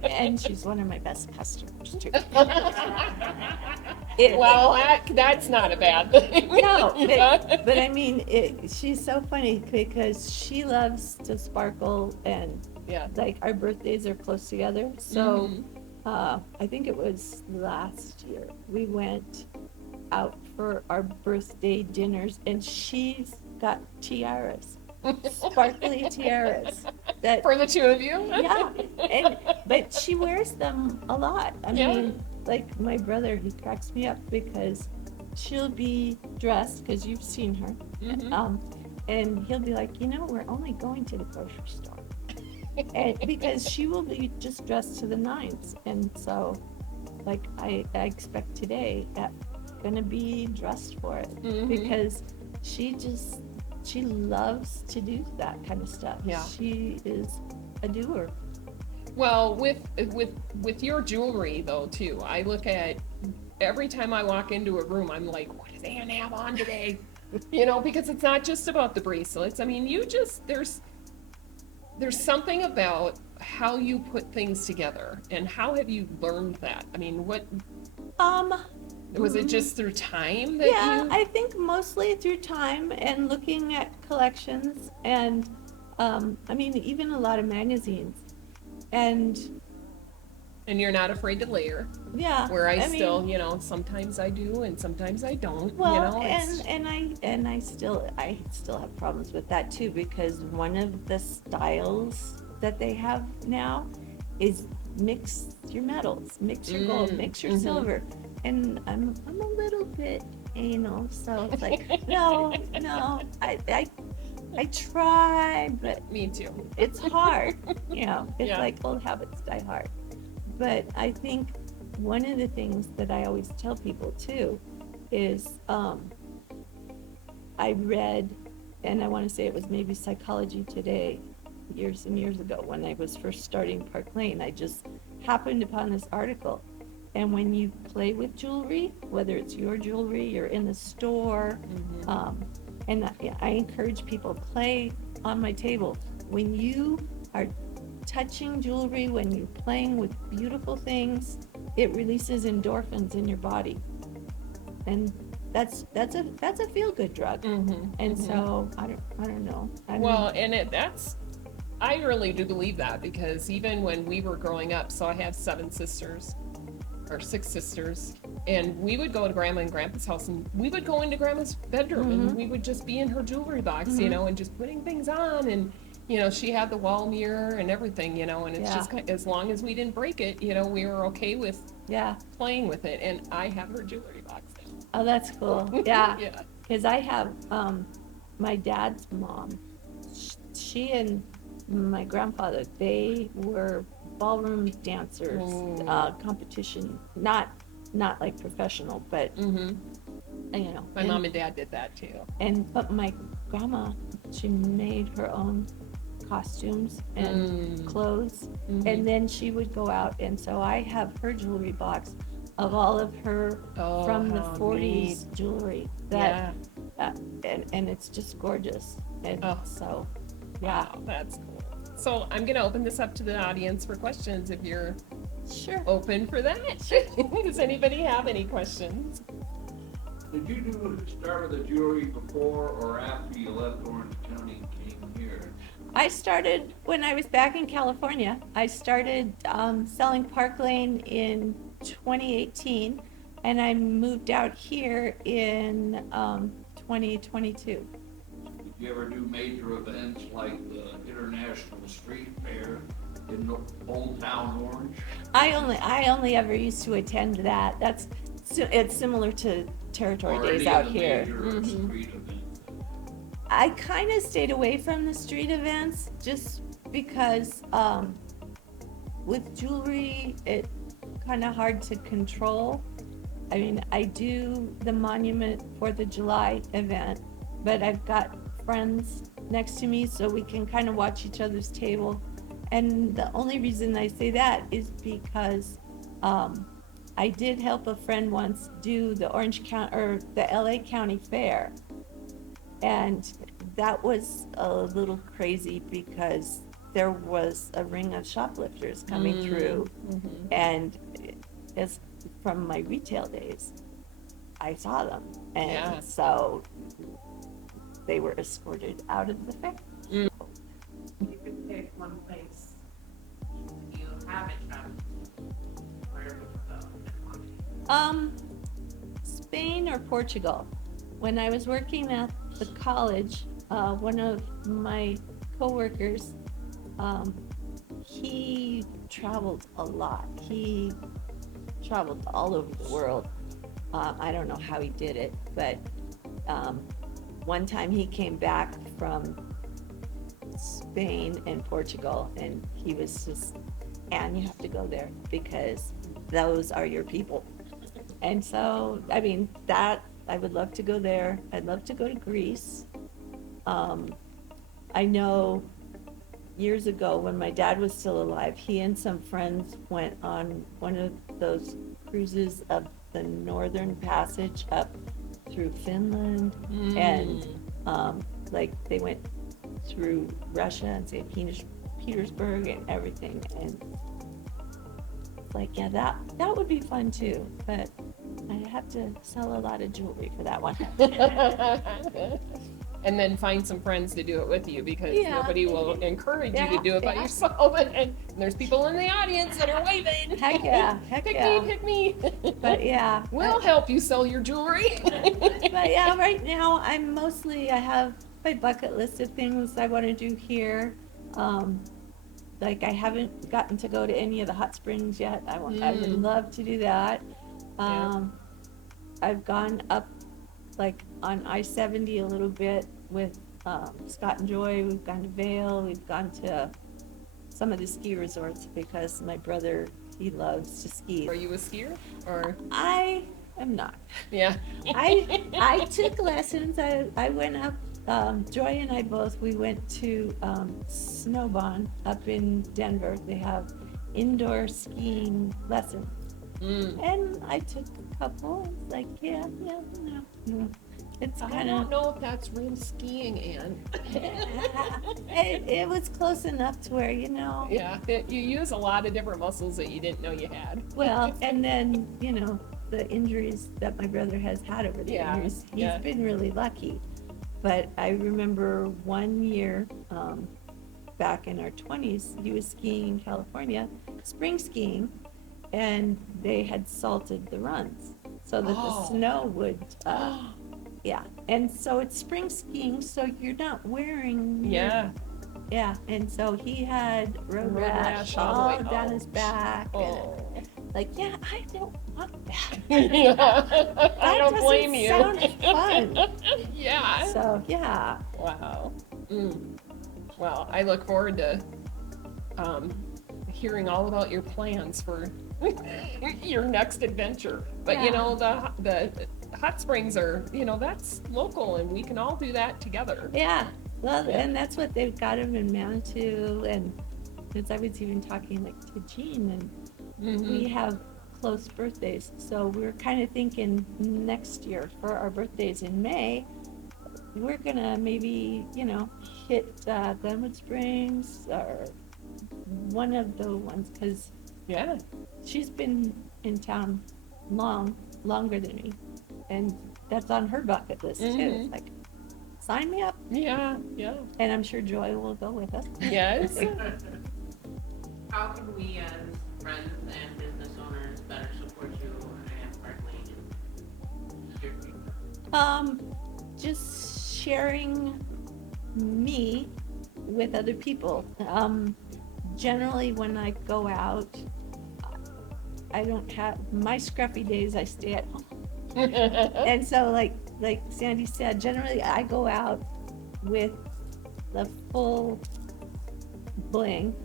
And she's one of my best customers too. That's not a bad thing. No, but I mean, she's so funny because she loves to sparkle, and like our birthdays are close together, so I think it was last year, we went out for our birthday dinners, and she's got tiaras, sparkly tiaras that, For the two of you? yeah, but she wears them a lot. I Yeah. mean, like my brother, he cracks me up because she'll be dressed, because you've seen her, Mhm. and he'll be like, we're only going to the grocery store. And because she will be just dressed to the nines, and so like I expect today that gonna be dressed for it, Mhm. because she loves to do that kind of stuff. Yeah. She is a doer. Well, with your jewelry though too, I look at every time I walk into a room, I'm like, what are they gonna have on today? Because it's not just about the bracelets. I mean, there's something about how you put things together, and how have you learned that? I mean, what Um, was it, just through time that yeah, you? I think mostly through time and looking at collections, and I mean, even a lot of magazines. And And you're not afraid to layer. yeah, Where I still, mean, sometimes I do and sometimes I don't. well, It's and I still have problems with that too, because one of the styles that they have now is mix your metals, mix your gold, mix your silver, and I'm a little bit anal, so it's like, no, I try, but me too. it's hard. It's Yeah. like old habits die hard. But I think one of the things that I always tell people too is I read, and I want to say it was maybe Psychology Today, years and years ago, when I was first starting Park Lane. I just happened upon this article. And when you play with jewelry, whether it's your jewelry, you're in the store, and I encourage people, play on my table. When you are touching jewelry, when you're playing with beautiful things, it releases endorphins in your body, and that's a feel-good drug. And so I don't know. Well, and I really do believe that, because even when we were growing up, so I have 7 sisters, or 6 sisters, and we would go to Grandma and Grandpa's house, and we would go into Grandma's bedroom, and we would just be in her jewelry box, and just putting things on, and she had the wall mirror and everything, and it's just as long as we didn't break it, we were okay with playing with it, and I have her jewelry box now. Oh, that's cool. Yeah. Yeah. Because I have my dad's mom. She and my grandfather, they were ballroom dancers, competition, not like professional, but My mom and dad did that too. But my grandma, she made her own costumes and clothes, and then she would go out, and so I have her jewelry box of all of her from the 40s jewelry that and it's just gorgeous. And so Wow, that's cool. So I'm gonna open this up to the audience for questions, if you're open for that. Does anybody have any questions? Did you start with the jewelry before or after you left Orange County and came here? I started when I was back in California. I started selling Park Lane in 2018, and I moved out here in 2022. Did you ever do major events like the International Street Fair in Old Town Orange? I only ever used to attend that. It's similar to Territory Or Days any out of the here. major street events? I kind of stayed away from the street events just because with jewelry, it's kind of hard to control. I mean, I do the Monument 4th of July event, but I've got friends next to me, so we can kind of watch each other's table. And the only reason I say that is because I did help a friend once do the Orange County or the LA County Fair. And that was a little crazy because there was a ring of shoplifters coming through. And as from my retail days, I saw them. And so they were escorted out of the fair. You could pick one place you haven't traveled. Spain or Portugal. When I was working at the college, one of my coworkers, he traveled a lot. He traveled all over the world. I don't know how he did it, but one time he came back from Spain and Portugal, and he was just, and you have to go there because those are your people. And so, I mean, that, I would love to go there. I'd love to go to Greece. I know years ago when my dad was still alive, he and some friends went on one of those cruises of the Northern Passage up through Finland. And like they went through Russia and St. Petersburg and everything. And like, yeah, that would be fun too, but I have to sell a lot of jewelry for that one. And then find some friends to do it with you, because Yeah. nobody will encourage you to Yeah, do it by yeah. yourself. And there's people in the audience that are waving. Heck yeah, heck Pick yeah. me, pick me. But yeah. We'll help you sell your jewelry. But yeah, right now I have my bucket list of things I want to do here. Like I haven't gotten to go to any of the hot springs yet. I would love to do that. I've gone up like on I-70 a little bit with Scott and Joy. We've gone to Vail. We've gone to some of the ski resorts because my brother, he loves to ski. Are you a skier or? I am not. Yeah. I took lessons. I went up, Joy and I both, we went to Snowbond up in Denver. They have indoor skiing lessons. And I took a couple. It's like, yeah, no. It's I kind don't of, know if that's real skiing, Ann. it was close enough to where, you know. Yeah, you use a lot of different muscles that you didn't know you had. Well, and then, you know, the injuries that my brother has had over the years, he's been really lucky. But I remember one year, back in our 20s, he was skiing in California, spring skiing, and they had salted the runs so that the snow would, yeah. And so it's spring skiing, so you're not wearing. Yeah. Yeah, and so he had road rash all down his back. And like, yeah, I don't want that. Yeah. I don't blame you. That doesn't sound fun. Yeah. So, yeah. Wow. Well, I look forward to hearing all about your plans for your next adventure. But you know, the hot springs are, you know, that's local, and we can all do that together. Yeah. Well, and that's what they've got them in Manitou, and because I was even talking like to Jean, and we have close birthdays, so we're kind of thinking next year for our birthdays in May, we're gonna maybe, you know, hit Glenwood Springs or one of the ones, because she's been in town longer than me, and that's on her bucket list too. It's like, sign me up. Yeah. And I'm sure Joy will go with us. Yes. How can we as friends and business owners better support you and Parkland in your future? Just sharing me with other people. Generally when I go out, I don't have my scruffy days, I stay at home. And so like Sandy said, generally I go out with the full bling,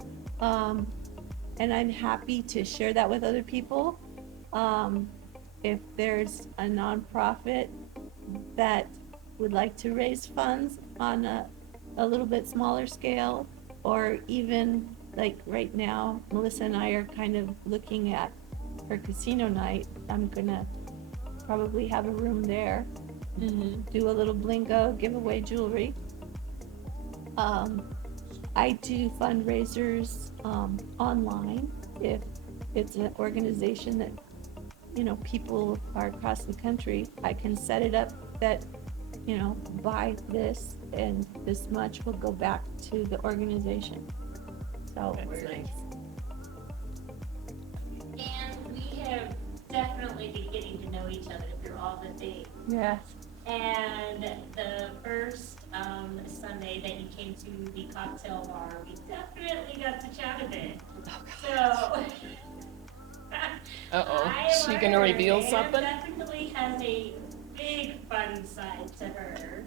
and I'm happy to share that with other people. If there's a nonprofit that would like to raise funds on a little bit smaller scale, or even like right now, Melissa and I are kind of looking at her casino night. I'm gonna probably have a room there, do a little blingo, give away jewelry. I do fundraisers online if it's an organization that, you know, people are across the country. I can set it up that, you know, buy this and this much will go back to the organization. So That's nice. And we have definitely been know each other through all the things. Yes. And the first Sunday that you came to the cocktail bar, we definitely got to chat a bit. So, Uh-oh, I she gonna learned reveal Anne something? definitely has a big fun side to her.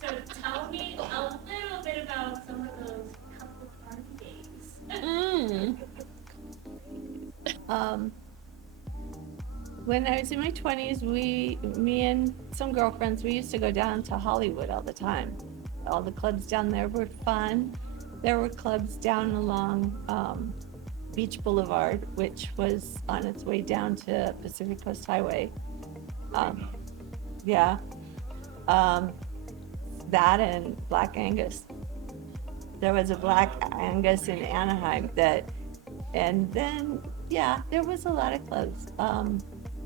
So tell me a little bit about some of those couple party days. Mm. When I was in my 20s, me and some girlfriends, we used to go down to Hollywood all the time. All the clubs down there were fun. There were clubs down along Beach Boulevard, which was on its way down to Pacific Coast Highway. Yeah. That and Black Angus. There was a Black Angus in Anaheim and then, yeah, there was a lot of clubs.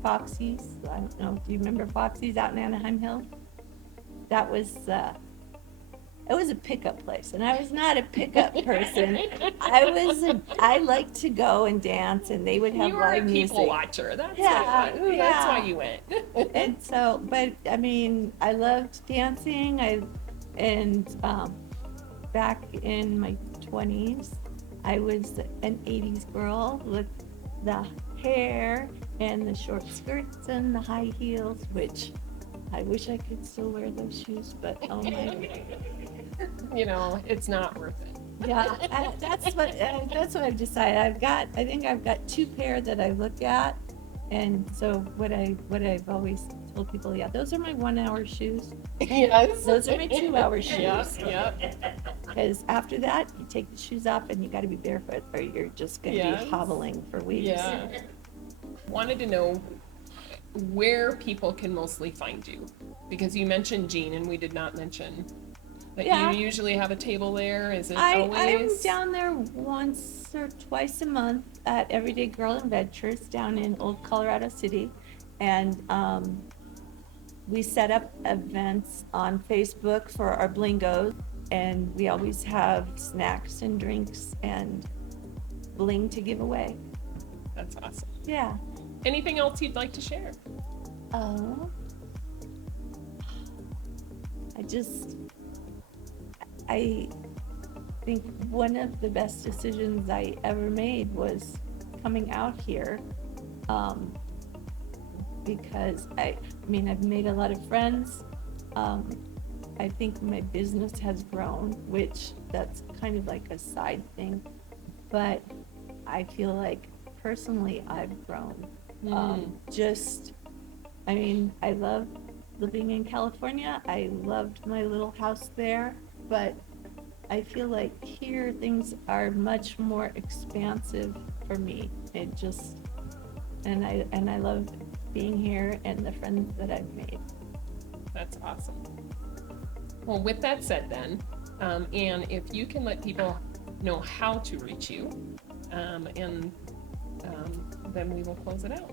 Foxy's, I don't know, do you remember Foxy's out in Anaheim Hill? That was, it was a pickup place, and I was not a pickup person. I liked to go and dance, and they would have You were a live people music. watcher. That's Yeah, what, that's yeah. why you went. And so, but I mean, I loved dancing. Back in my 20s, I was an 80s girl with the hair and the short skirts and the high heels, which I wish I could still wear those shoes, but oh my. You know, it's not worth it. Yeah, that's what I've decided. I think I've got two pair that I look at, and so what I've always told people, yeah, those are my 1 hour shoes. Yes. Those are my 2 hour shoes. Yep. Because after that, you take the shoes off and you got to be barefoot, or you're just going to Yes. be hobbling for weeks. Yeah. Wanted to know where people can mostly find you, because you mentioned Jean and we did not mention that Yeah. you usually have a table there. Is it I'm always? down there once or twice a month at Everyday Girl Adventures down in Old Colorado City, and we set up events on Facebook for our blingos, and we always have snacks and drinks and bling to give away. That's awesome. Yeah. Anything else you'd like to share? Oh. I think one of the best decisions I ever made was coming out here, because I've made a lot of friends. I think my business has grown, which that's kind of like a side thing, but I feel like personally I've grown. I love living in California. I loved my little house there, but I feel like here things are much more expansive for me. I love being here and the friends that I've made. That's awesome. Well, with that said then, Anne, if you can let people know how to reach you, then we will close it out.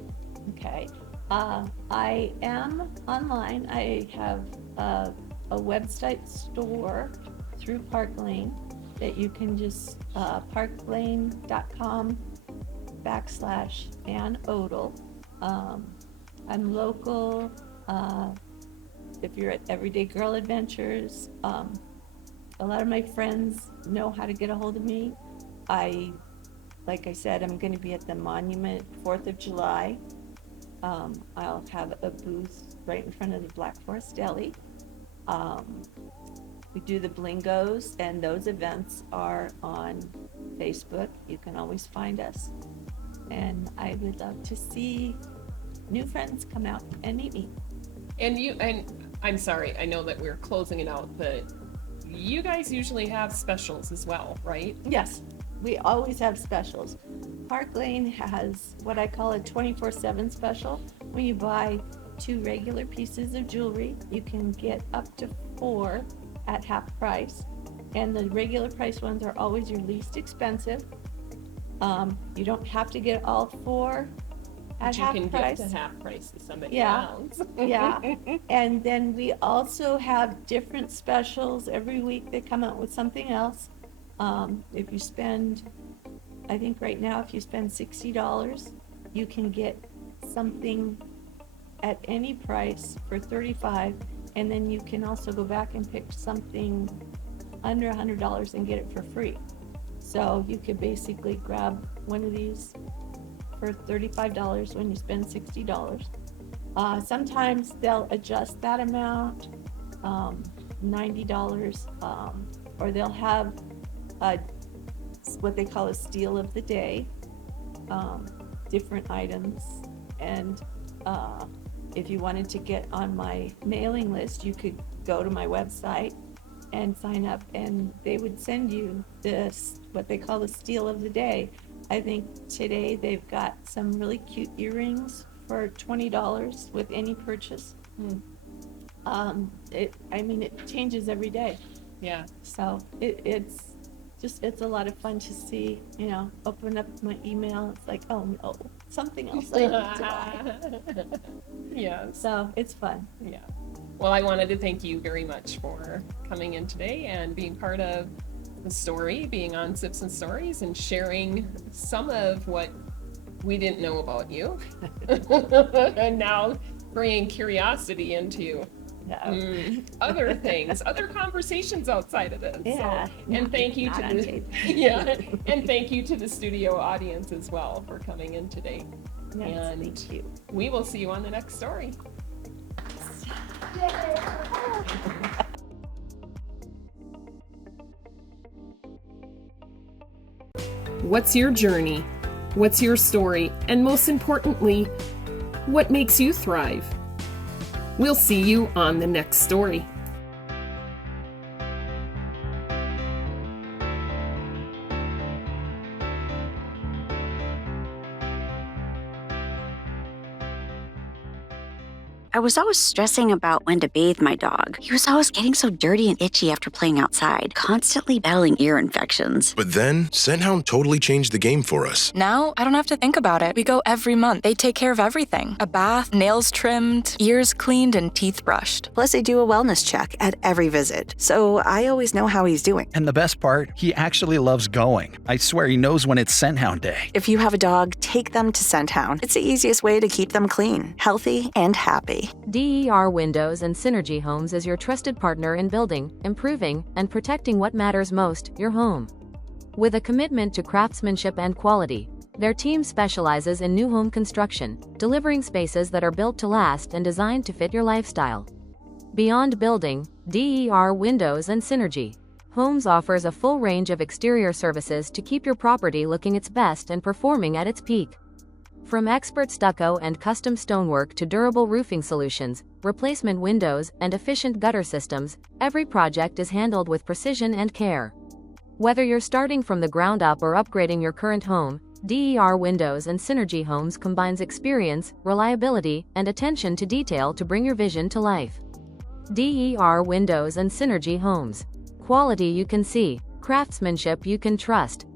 Okay. I am online. I have a website store through Park Lane that you can just, parklane.com/Anne Odle. I'm local. If you're at Everyday Girl Adventures, a lot of my friends know how to get a hold of me. Like I said, I'm going to be at the Monument 4th of July. I'll have a booth right in front of the Black Forest Deli. We do the blingos, and those events are on Facebook. You can always find us. And I would love to see new friends come out and meet me. And I'm sorry, I know that we're closing it out, but you guys usually have specials as well, right? Yes, we always have specials. Park Lane has what I call a 24/7 special. When you buy 2 regular pieces of jewelry, you can get up to 4 at half price. And the regular price ones are always your least expensive. You don't have to get all 4 at But you half can price. give to half price to somebody Yeah. else. Yeah, and then we also have different specials every week. They come out with something else. If you spend, I think right now, if you spend $60, you can get something at any price for $35, and then you can also go back and pick something under $100 and get it for free. So you could basically grab one of these for $35 when you spend $60. Sometimes they'll adjust that amount, $90, or they'll have what they call a steal of the day, different items. And if you wanted to get on my mailing list, you could go to my website and sign up, and they would send you this, what they call the steal of the day. I think today they've got some really cute earrings for $20 with any purchase. It changes every day. Yeah. So it's a lot of fun to see, open up my email. It's like, oh no, something else I need to buy. Yeah. So it's fun. Yeah. Well, I wanted to thank you very much for coming in today and being part of the story, being on Sips and Stories, and sharing some of what we didn't know about you. And now bringing curiosity into other things, other conversations outside of this. Yeah. So, and thank you to and thank you to the studio audience as well for coming in today. Yes, and thank you. We will see you on the next story. What's your journey? What's your story? And most importantly, what makes you thrive? We'll see you on the next story. I was always stressing about when to bathe my dog. He was always getting so dirty and itchy after playing outside, constantly battling ear infections. But then, Scenthound totally changed the game for us. Now, I don't have to think about it. We go every month. They take care of everything. A bath, nails trimmed, ears cleaned, and teeth brushed. Plus, they do a wellness check at every visit, so I always know how he's doing. And the best part, he actually loves going. I swear he knows when it's Scenthound Day. If you have a dog, take them to Scenthound. It's the easiest way to keep them clean, healthy, and happy. DER Windows and Synergy Homes is your trusted partner in building, improving, and protecting what matters most, your home. With a commitment to craftsmanship and quality, their team specializes in new home construction, delivering spaces that are built to last and designed to fit your lifestyle. Beyond building, DER Windows and Synergy Homes offers a full range of exterior services to keep your property looking its best and performing at its peak. From expert stucco and custom stonework to durable roofing solutions, replacement windows, and efficient gutter systems, every project is handled with precision and care. Whether you're starting from the ground up or upgrading your current home, DER Windows and Synergy Homes combines experience, reliability, and attention to detail to bring your vision to life. DER Windows and Synergy Homes. Quality you can see, craftsmanship you can trust.